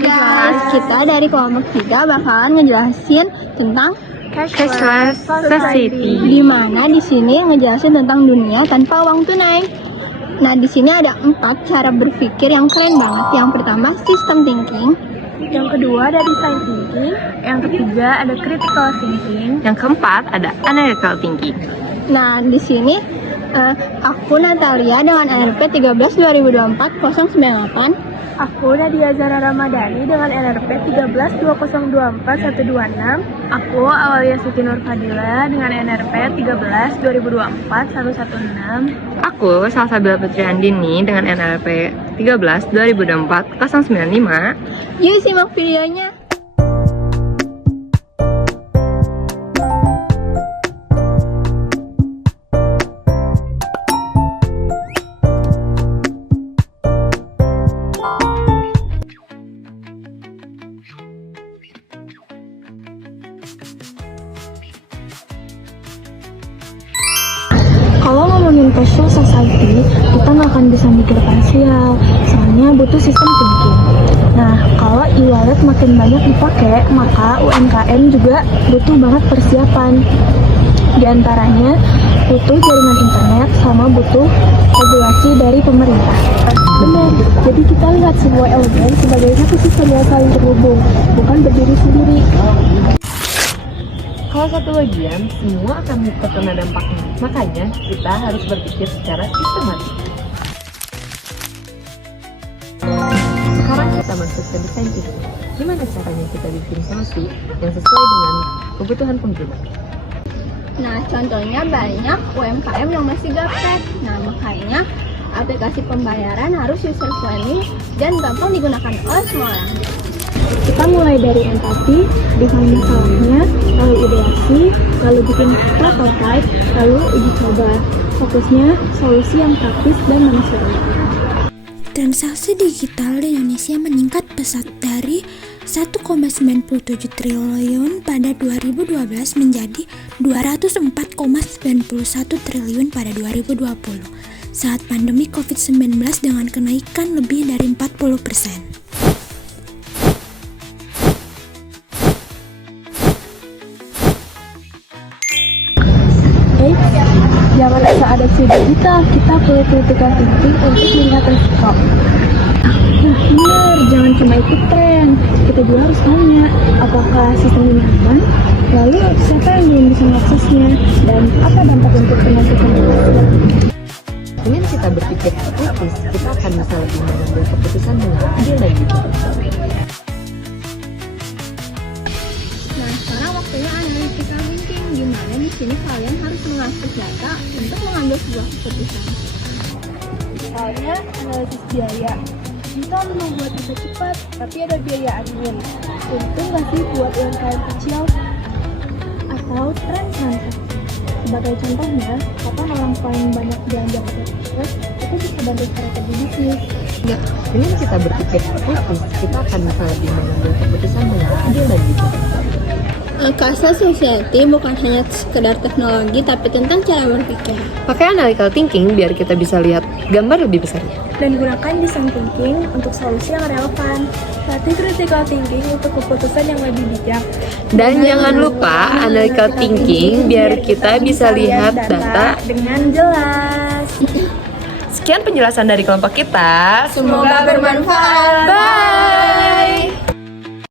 guys, kita dari kelompok 3 bakalan ngejelasin tentang Cashless Society. di mana di sini ngejelasin tentang dunia tanpa uang tunai. Nah, di sini ada 4 cara berpikir yang keren banget. Yang pertama, system thinking. Yang kedua ada design thinking. Yang ketiga ada critical thinking. Yang keempat ada analytical thinking. Nah, di sini aku Natalia dengan NRP 13 2024 098. Aku Nadia Zara Ramadhani dengan NRP 13 2024 126. Aku Awalia Siti Nur Fadila dengan NRP 13 2024 116. Aku Salsabila Putri Andini dengan NLP 13 2024 095. Yuk simak videonya. Kalau ngomongin cashless society, kita nggak akan bisa mikir parsial, soalnya butuh sistem thinking. Nah, kalau e-wallet makin banyak dipakai, maka UMKM juga butuh banget persiapan. Di antaranya, butuh jaringan internet sama butuh regulasi dari pemerintah. Benar, jadi kita lihat semua elemen sebagai satu sistem yang saling terhubung, bukan berdiri sendiri. Kalau satu bagian, semua akan terkena dampaknya. Makanya, kita harus berpikir secara sistematis. Sekarang kita masuk ke desain thinking. Gimana caranya kita bikin solusi yang sesuai dengan kebutuhan pengguna? Nah, contohnya banyak UMKM yang masih gaptek. Nah, makanya aplikasi pembayaran harus user friendly dan gampang digunakan oleh semua orang. Kita mulai dari empati, define masalahnya, lalu ideasi, lalu bikin prototype, lalu uji coba. Fokusnya solusi yang praktis dan manusiawi. Transaksi digital di Indonesia meningkat pesat dari 1,97 triliun pada 2012 menjadi 204,91 triliun pada 2020 saat pandemi COVID-19 dengan kenaikan lebih dari 40%. Jangan asal adopsi digital, kita perlu critical thinking untuk melihat resiko. Benar, jangan cuma ikut tren. Kita juga harus tanya, apakah sistem ini aman? Lalu, siapa yang belum bisa mengaksesnya? Dan apa dampak untuk penonton? Dengan kita berpikir kritis, kita akan bisa lebih mengambil keputusan dengan adil dan jujur. Nah, sekarang waktunya analytical thinking, di mana di sini kalian harus mengakses data untuk mengambil sebuah keputusan. Misalnya, analisis biaya. Kita mau buat bisa cepat, tapi ada biaya admin. Untung nggak sih buat UMKM kecil? Atau tren transaksi. Sebagai contohnya, kapan orang paling banyak belanja pakai cashless, itu bisa bantu strategi bisnis. Dengan kita berpikir kritis, kita akan bisa lebih mengambil keputusan dengan adil dan jujur. Cashless society bukan hanya sekedar teknologi, tapi tentang cara berpikir. Pakai analytical thinking biar kita bisa lihat gambar lebih besarnya. Dan gunakan design thinking untuk solusi yang relevan. Latih critical thinking untuk keputusan yang lebih bijak. Dan jangan lupa analytical thinking biar kita bisa lihat data dengan jelas. Sekian penjelasan dari kelompok kita. Semoga bermanfaat. Bye.